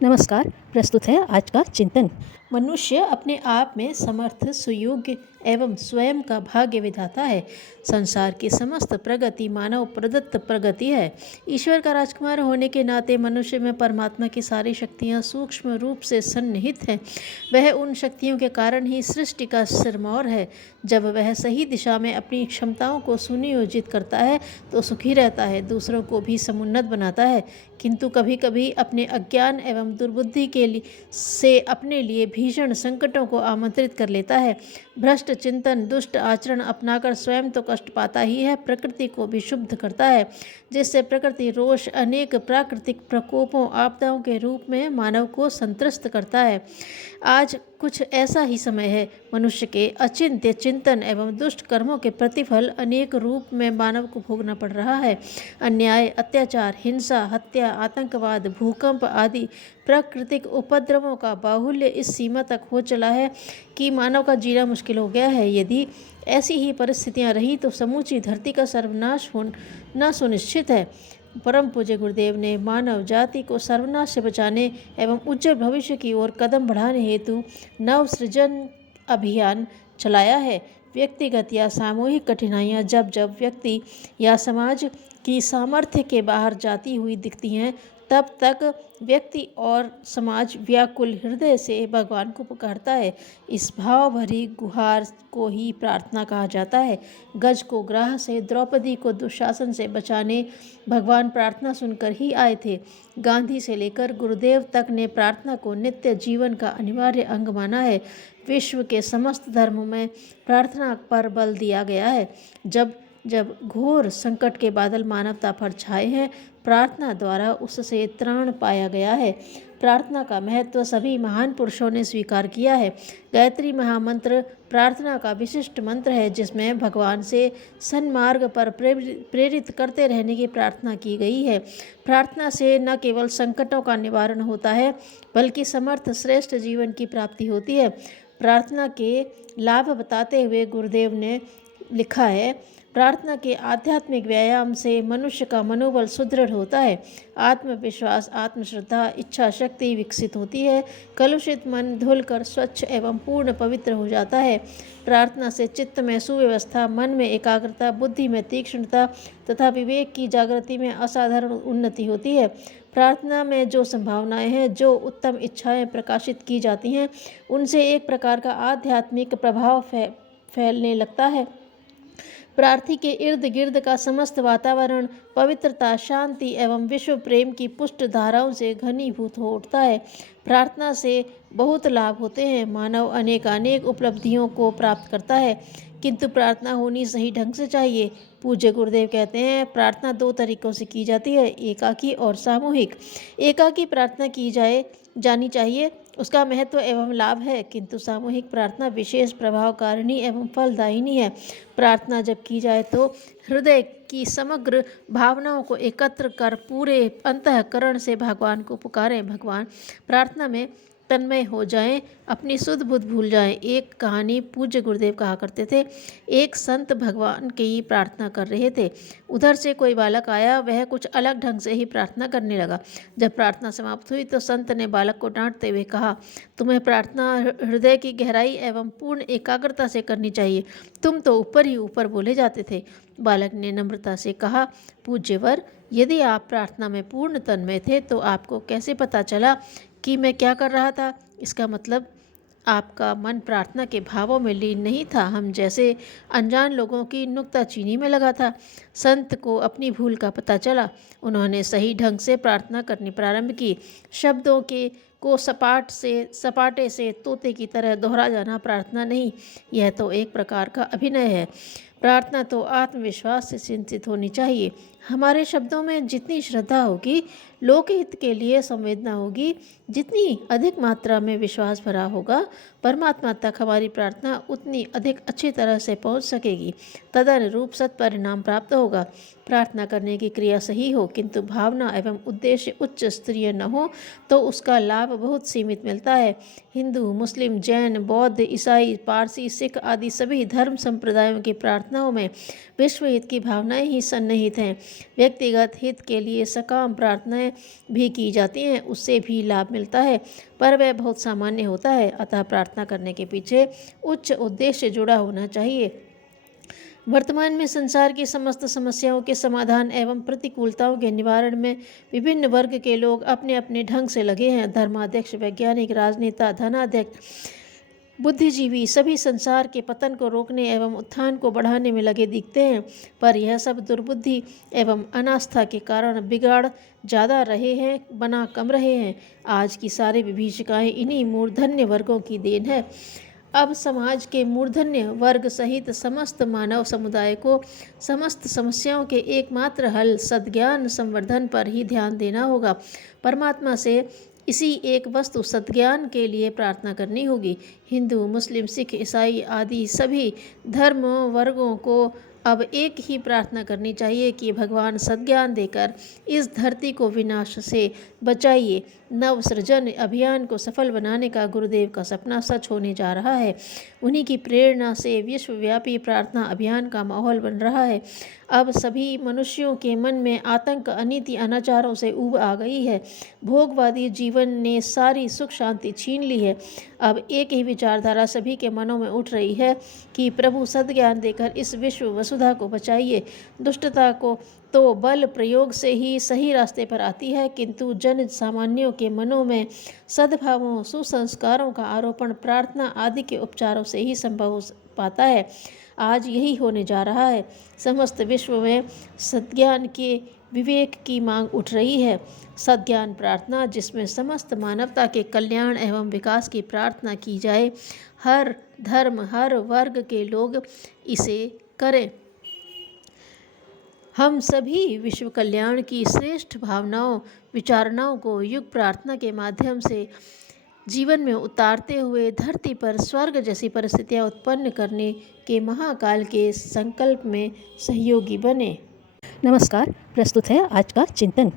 नमस्कार। प्रस्तुत है आज का चिंतन। मनुष्य अपने आप में समर्थ, सुयोग्य एवं स्वयं का भाग्य विधाता है। संसार की समस्त प्रगति मानव प्रदत्त प्रगति है। ईश्वर का राजकुमार होने के नाते मनुष्य में परमात्मा की सारी शक्तियाँ सूक्ष्म रूप से सन्निहित हैं। वह उन शक्तियों के कारण ही सृष्टि का सिरमौर है। जब वह सही दिशा में अपनी क्षमताओं को सुनियोजित करता है तो सुखी रहता है, दूसरों को भी समुन्नत बनाता है। किंतु कभी कभी अपने अज्ञान एवं दुर्बुद्धि से अपने लिए भीषण संकटों को आमंत्रित कर लेता है। भ्रष्ट चिंतन, दुष्ट आचरण अपनाकर स्वयं तो कष्ट पाता ही है, प्रकृति को भी क्षुब्ध करता है, जिससे प्रकृति रोष अनेक प्राकृतिक प्रकोपों, आपदाओं के रूप में मानव को संत्रस्त करता है। आज कुछ ऐसा ही समय है। मनुष्य के अचिंत्य चिंतन एवं दुष्ट कर्मों के प्रतिफल अनेक रूप में मानव को भोगना पड़ रहा है। अन्याय, अत्याचार, हिंसा, हत्या, आतंकवाद, भूकंप आदि प्राकृतिक उपद्रवों का बाहुल्य इस सीमा तक हो चला है कि मानव का जीना मुश्किल हो गया है। यदि ऐसी ही परिस्थितियां रही तो समूची धरती का सर्वनाश होना सुनिश्चित है। परम पूज्य गुरुदेव ने मानव जाति को सर्वनाश से बचाने एवं उज्जवल भविष्य की ओर कदम बढ़ाने हेतु नव सृजन अभियान चलाया है। व्यक्तिगत या सामूहिक कठिनाइयाँ जब जब व्यक्ति या समाज की सामर्थ्य के बाहर जाती हुई दिखती हैं, तब तक व्यक्ति और समाज व्याकुल हृदय से भगवान को पुकारता है। इस भाव भरी गुहार को ही प्रार्थना कहा जाता है। गज को ग्राह से, द्रौपदी को दुशासन से बचाने भगवान प्रार्थना सुनकर ही आए थे। गांधी से लेकर गुरुदेव तक ने प्रार्थना को नित्य जीवन का अनिवार्य अंग माना है। विश्व के समस्त धर्मों में प्रार्थना पर बल दिया गया है। जब जब घोर संकट के बादल मानवता पर छाए हैं, प्रार्थना द्वारा उससे त्राण पाया गया है। प्रार्थना का महत्व सभी महान पुरुषों ने स्वीकार किया है। गायत्री महामंत्र प्रार्थना का विशिष्ट मंत्र है, जिसमें भगवान से सन्मार्ग पर प्रेरित करते रहने की प्रार्थना की गई है। प्रार्थना से न केवल संकटों का निवारण होता है, बल्कि समर्थ श्रेष्ठ जीवन की प्राप्ति होती है। प्रार्थना के लाभ बताते हुए गुरुदेव ने लिखा है, प्रार्थना के आध्यात्मिक व्यायाम से मनुष्य का मनोबल सुदृढ़ होता है, आत्मविश्वास, आत्मश्रद्धा, इच्छा शक्ति विकसित होती है, कलुषित मन धुलकर स्वच्छ एवं पूर्ण पवित्र हो जाता है। प्रार्थना से चित्त में सुव्यवस्था, मन में एकाग्रता, बुद्धि में तीक्ष्णता तथा विवेक की जागृति में असाधारण उन्नति होती है। प्रार्थना में जो संभावनाएं हैं, जो उत्तम इच्छाएं प्रकाशित की जाती हैं, उनसे एक प्रकार का आध्यात्मिक प्रभाव फैलने लगता है। प्रार्थी के इर्द गिर्द का समस्त वातावरण पवित्रता, शांति एवं विश्व प्रेम की पुष्ट धाराओं से घनीभूत हो उठता है। प्रार्थना से बहुत लाभ होते हैं। मानव अनेकानेक उपलब्धियों को प्राप्त करता है, किंतु प्रार्थना होनी सही ढंग से चाहिए। पूज्य गुरुदेव कहते हैं, प्रार्थना दो तरीकों से की जाती है, एकाकी और सामूहिक। एकाकी प्रार्थना की जानी चाहिए, उसका महत्व एवं लाभ है, किंतु सामूहिक प्रार्थना विशेष प्रभावकारिणी एवं फलदायिनी है। प्रार्थना जब की जाए तो हृदय की समग्र भावनाओं को एकत्र कर पूरे अंतःकरण से भगवान को पुकारें। भगवान प्रार्थना में तन्मय हो जाएं, अपनी सुध बुध भूल जाएं। एक कहानी पूज्य गुरुदेव कहा करते थे। एक संत भगवान की प्रार्थना कर रहे थे। उधर से कोई बालक आया, वह कुछ अलग ढंग से ही प्रार्थना करने लगा। जब प्रार्थना समाप्त हुई तो संत ने बालक को डांटते हुए कहा, तुम्हें प्रार्थना हृदय की गहराई एवं पूर्ण एकाग्रता से करनी चाहिए, तुम तो ऊपर ही ऊपर बोले जाते थे। बालक ने नम्रता से कहा, पूज्यवर, यदि आप प्रार्थना में पूर्ण तन्मय थे तो आपको कैसे पता चला कि मैं क्या कर रहा था? इसका मतलब आपका मन प्रार्थना के भावों में लीन नहीं था। हम जैसे अनजान लोगों की नुक्ताचीनी में लगा था। संत को अपनी भूल का पता चला। उन्होंने सही ढंग से प्रार्थना करनी प्रारंभ की। शब्दों को सपाटे से तोते की तरह दोहरा जाना प्रार्थना नहीं, यह तो एक प्रकार का अभिनय है। प्रार्थना तो आत्मविश्वास से सिंचित होनी चाहिए। हमारे शब्दों में जितनी श्रद्धा होगी, लोकहित के लिए संवेदना होगी, जितनी अधिक मात्रा में विश्वास भरा होगा, परमात्मा तक हमारी प्रार्थना उतनी अधिक अच्छी तरह से पहुंच सकेगी। तदनुरूप सत्परिणाम प्राप्त होगा। प्रार्थना करने की क्रिया सही हो, किंतु भावना एवं उद्देश्य उच्च स्तरीय न हो तो उसका लाभ बहुत सीमित मिलता है। हिंदू, मुस्लिम, जैन, बौद्ध, ईसाई, पारसी, सिख आदि सभी धर्म संप्रदायों की प्रार्थनाओं में विश्व हित की भावनाएं ही सन्निहित हैं। व्यक्तिगत हित के लिए सकाम प्रार्थनाएं प्रार्थनाएं भी की जाती हैं उससे भी लाभ मिलता है, पर वह बहुत सामान्य होता है। अतः प्रार्थना करने के पीछे उच्च उद्देश्य जुड़ा होना चाहिए। वर्तमान में संसार की समस्त समस्याओं के समाधान एवं प्रतिकूलताओं के निवारण में विभिन्न वर्ग के लोग अपने अपने ढंग से लगे हैं। धर्माध्यक्ष, वैज्ञानिक, राजनेता, धनाध्यक्ष, बुद्धिजीवी सभी संसार के पतन को रोकने एवं उत्थान को बढ़ाने में लगे दिखते हैं, पर यह सब दुर्बुद्धि एवं अनास्था के कारण बिगाड़ ज़्यादा रहे हैं बना कम रहे हैं। आज की सारी विभीषिकाएँ इन्हीं मूर्धन्य वर्गों की देन है। अब समाज के मूर्धन्य वर्ग सहित समस्त मानव समुदाय को समस्त समस्याओं के एकमात्र हल सद्ज्ञान संवर्धन पर ही ध्यान देना होगा। परमात्मा से इसी एक वस्तु सद्ज्ञान के लिए प्रार्थना करनी होगी। हिंदू, मुस्लिम, सिख, ईसाई आदि सभी धर्म वर्गों को अब एक ही प्रार्थना करनी चाहिए कि भगवान सद्ज्ञान देकर इस धरती को विनाश से बचाइए। नव सृजन अभियान को सफल बनाने का गुरुदेव का सपना सच होने जा रहा है। उन्हीं की प्रेरणा से विश्वव्यापी प्रार्थना अभियान का माहौल बन रहा है। अब सभी मनुष्यों के मन में आतंक, अनीति, अनाचारों से ऊब आ गई है। भोगवादी जीवन ने सारी सुख शांति छीन ली है। अब एक ही विचारधारा सभी के मनों में उठ रही है कि प्रभु सद्ज्ञान देकर इस विश्व वसुधा को बचाइए। दुष्टता को तो बल प्रयोग से ही सही रास्ते पर आती है, किंतु जन सामान्यों के मनों में सद्भावों, सुसंस्कारों का आरोपण प्रार्थना आदि के उपचारों से ही संभव हो पाता है। आज यही होने जा रहा है। समस्त विश्व में सद्ज्ञान के विवेक की मांग उठ रही है। सद्ज्ञान प्रार्थना जिसमें समस्त मानवता के कल्याण एवं विकास की प्रार्थना की जाए। हर धर्म, हर वर्ग के लोग इसे करें। हम सभी विश्व कल्याण की श्रेष्ठ भावनाओं, विचारणाओं को युग प्रार्थना के माध्यम से जीवन में उतारते हुए धरती पर स्वर्ग जैसी परिस्थितियां उत्पन्न करने के महाकाल के संकल्प में सहयोगी बने। नमस्कार, प्रस्तुत है आज का चिंतन।